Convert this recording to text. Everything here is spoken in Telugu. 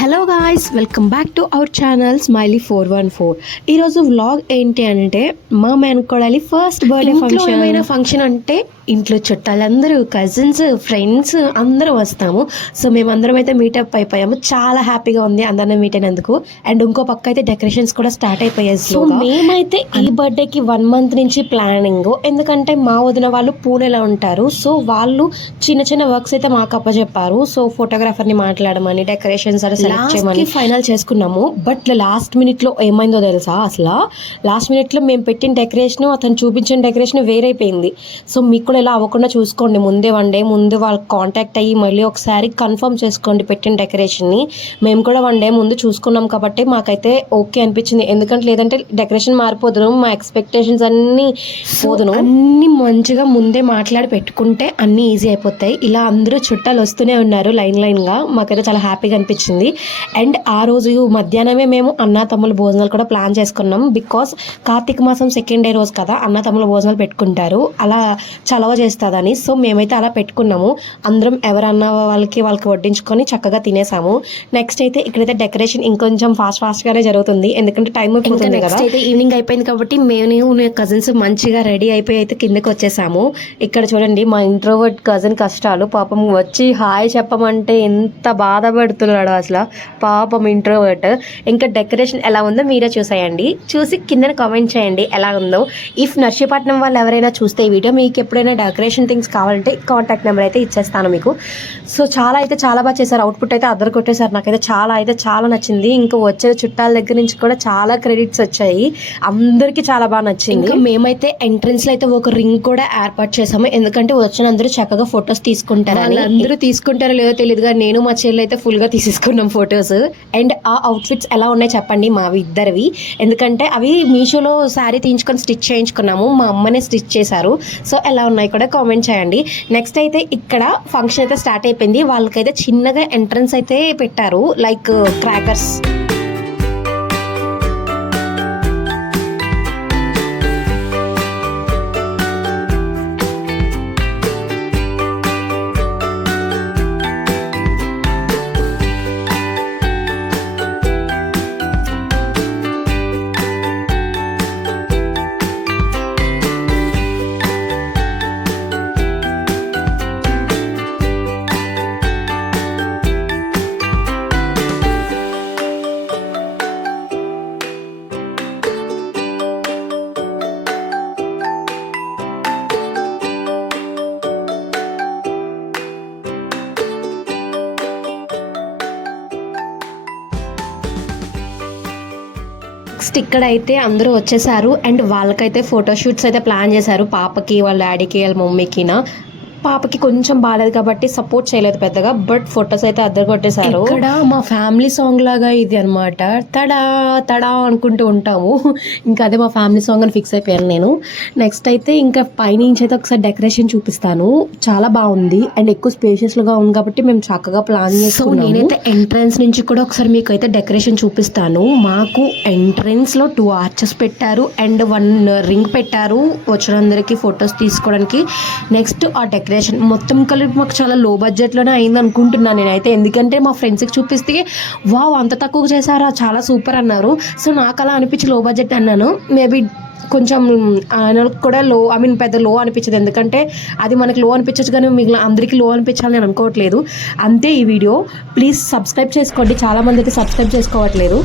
Hello guys, welcome back to our channel స్మైలీ414. ఈరోజు వ్లాగ్ ఏంటి అంటే మా మేనకోడలి ఫస్ట్ బర్త్డే ఫంక్షన్. ఏమైనా ఫంక్షన్ అంటే ఇంట్లో చుట్టాలందరూ, కజిన్స్, ఫ్రెండ్స్ అందరూ వస్తాము. సో మేమందరం అయితే మీటప్ అయిపోయాము. చాలా హ్యాపీగా ఉంది అందరినీ మీట్ అయినందుకు. అండ్ ఇంకో పక్క అయితే డెకరేషన్స్ కూడా స్టార్ట్ అయిపోయాయి. సో మేమైతే ఈ బర్త్డేకి 1 month నుంచి ప్లానింగ్. ఎందుకంటే మా వదిన వాళ్ళు పూణేలో ఉంటారు. సో వాళ్ళు చిన్న చిన్న వర్క్స్ అయితే మాకు అప్పచెప్పారు. సో ఫోటోగ్రాఫర్ని మాట్లాడమని, డెకరేషన్స్ సెలెక్ట్ చేయమని ఫైనల్ చేసుకున్నాము. బట్ లాస్ట్ మినిట్ లో ఏమైందో తెలుసా? అసలు లాస్ట్ మినిట్ లో మేము పెట్టిన డెకరేషన్, అతను చూపించిన డెకరేషన్ వేరైపోయింది. సో మీకు కూడా ఇలా అవ్వకుండా చూసుకోండి. ముందే 1 day ముందు వాళ్ళకి కాంటాక్ట్ అయ్యి మళ్ళీ ఒకసారి కన్ఫర్మ్ చేసుకోండి పెట్టిన డెకరేషన్ని. మేము కూడా 1 day ముందు చూసుకున్నాం కాబట్టి మాకైతే ఓకే అనిపించింది. ఎందుకంటే లేదంటే డెకరేషన్ మారిపోదును, మా ఎక్స్పెక్టేషన్స్ అన్నీ పోదును. అన్ని మంచిగా ముందే మాట్లాడి పెట్టుకుంటే అన్నీ ఈజీ అయిపోతాయి. ఇలా అందరూ చుట్టాలు వస్తూనే ఉన్నారు లైన్గా. మాకైతే చాలా హ్యాపీగా అనిపించింది. అండ్ ఆ రోజు మధ్యాహ్నమే మేము అన్నా తమ్ముల భోజనాలు కూడా ప్లాన్ చేసుకున్నాం. బికాస్ కార్తీక మాసం 2nd day రోజు కదా అన్నా తమ్ముల భోజనాలు పెట్టుకుంటారు, అలా చలవ చేస్తుందని. సో మేమైతే అలా పెట్టుకున్నాము. అందరం ఎవరన్నా వాళ్ళకి వడ్డించుకొని చక్కగా తినేసాము. నెక్స్ట్ అయితే ఇక్కడైతే డెకరేషన్ ఇంకొంచెం ఫాస్ట్గానే జరుగుతుంది. ఎందుకంటే టైం అయిపోతుంది కదా. అయితే ఈవినింగ్ అయిపోయింది కాబట్టి మేము కజిన్స్ మంచిగా రెడీ అయిపోయి అయితే కిందకి వచ్చేసాము. ఇక్కడ చూడండి మా ఇంట్రోవర్ట్ కజిన్ కష్టాలు. పాపం వచ్చి హాయ్ చెప్పమంటే ఎంత బాధపడుతున్నాడు అసలు, పాపం ఇంట్రోవర్ట్. ఇంకా డెకరేషన్ ఎలా ఉందో మీరే చూసేయండి. చూసి కింద కామెంట్ చేయండి ఎలా ఉందో. ఇఫ్ నర్సీపట్నం వాళ్ళు ఎవరైనా చూస్తే ఈ వీడియో, మీకు ఎప్పుడైనా డెకరేషన్ థింగ్స్ కావాలంటే కాంటాక్ట్ నెంబర్ అయితే ఇచ్చేస్తాను మీకు. సో చాలా బాగా చేశారు. అవుట్పుట్ అయితే అద్దరు కొట్టేశారు. నాకైతే చాలా నచ్చింది. ఇంకా వచ్చే చుట్టాల దగ్గర నుంచి కూడా చాలా క్రెడిట్స్ వచ్చాయి. అందరికీ చాలా బాగా నచ్చింది. ఇంకా మేమైతే ఎంట్రన్స్ లో అయితే ఒక రింగ్ కూడా ఏర్పాటు చేసాము. ఎందుకంటే వచ్చిన అందరూ చక్కగా ఫొటోస్ తీసుకుంటారు. అందరూ తీసుకుంటారో లేదో తెలియదు కానీ నేను మా చెల్లి అయితే ఫుల్ గా తీసేసుకున్నాం ఫొటోస్. అండ్ ఆ అవుట్ఫిట్స్ ఎలా ఉన్నాయి చెప్పండి మావి ఇద్దరివి. ఎందుకంటే అవి మీషోలో శారీ తీయించుకొని స్టిచ్ చేయించుకున్నాము. మా అమ్మనే స్టిచ్ చేశారు. సో ఎలా ఉన్నాయి కూడా కామెంట్ చేయండి. నెక్స్ట్ అయితే ఇక్కడ ఫంక్షన్ అయితే స్టార్ట్ అయిపోయింది. వాళ్ళకైతే చిన్నగా ఎంట్రన్స్ అయితే పెట్టారు, లైక్ క్రాకర్స్. నెక్స్ట్ ఇక్కడ అయితే అందరూ వచ్చేసారు. అండ్ వాళ్ళకైతే ఫోటోషూట్స్ అయితే ప్లాన్ చేశారు. పాపకి, వాళ్ళ డాడీకి, వాళ్ళ మమ్మీకినా. పాపకి కొంచెం బాగాలేదు కాబట్టి సపోర్ట్ చేయలేదు పెద్దగా, బట్ ఫొటోస్ అయితే అద్దరు కొట్టేశారు. ఇక్కడ మా ఫ్యామిలీ సాంగ్ లాగా ఇది అనమాట. తడా అనుకుంటూ ఉంటాము. ఇంకా అదే మా ఫ్యామిలీ సాంగ్ అని ఫిక్స్ అయిపోయాను నేను. నెక్స్ట్ అయితే ఇంకా పైనుంచి అయితే ఒకసారి డెకరేషన్ చూపిస్తాను. చాలా బాగుంది అండ్ ఎక్కువ స్పేషియస్గా ఉంది కాబట్టి మేము చక్కగా ప్లాన్ చేసుకున్నాము. నేనైతే ఎంట్రన్స్ నుంచి కూడా ఒకసారి మీకు అయితే డెకరేషన్ చూపిస్తాను. మాకు ఎంట్రన్స్ లో 2 arches పెట్టారు అండ్ 1 రింగ్ పెట్టారు వచ్చినందరికి ఫొటోస్ తీసుకోవడానికి. నెక్స్ట్ ఆ డెకరేషన్ మొత్తం కలిపి మాకు చాలా లో బడ్జెట్లోనే అయింది అనుకుంటున్నాను నేనైతే. ఎందుకంటే మా ఫ్రెండ్స్కి చూపిస్తే వావ్ అంత తక్కువ చేశారా, చాలా సూపర్ అన్నారు. సో నాకు అలా అనిపించి లో బడ్జెట్ అన్నాను. మేబీ కొంచెం ఆయనకు కూడా పెద్ద లో అనిపించదు. ఎందుకంటే అది మనకి లో అనిపించచ్చు కానీ మిగిలిన అందరికీ లో అనిపించాలని నేను అనుకోవట్లేదు. అంతే ఈ వీడియో. ప్లీజ్ సబ్స్క్రైబ్ చేసుకోండి. చాలామంది అయితే సబ్స్క్రైబ్ చేసుకోవట్లేదు.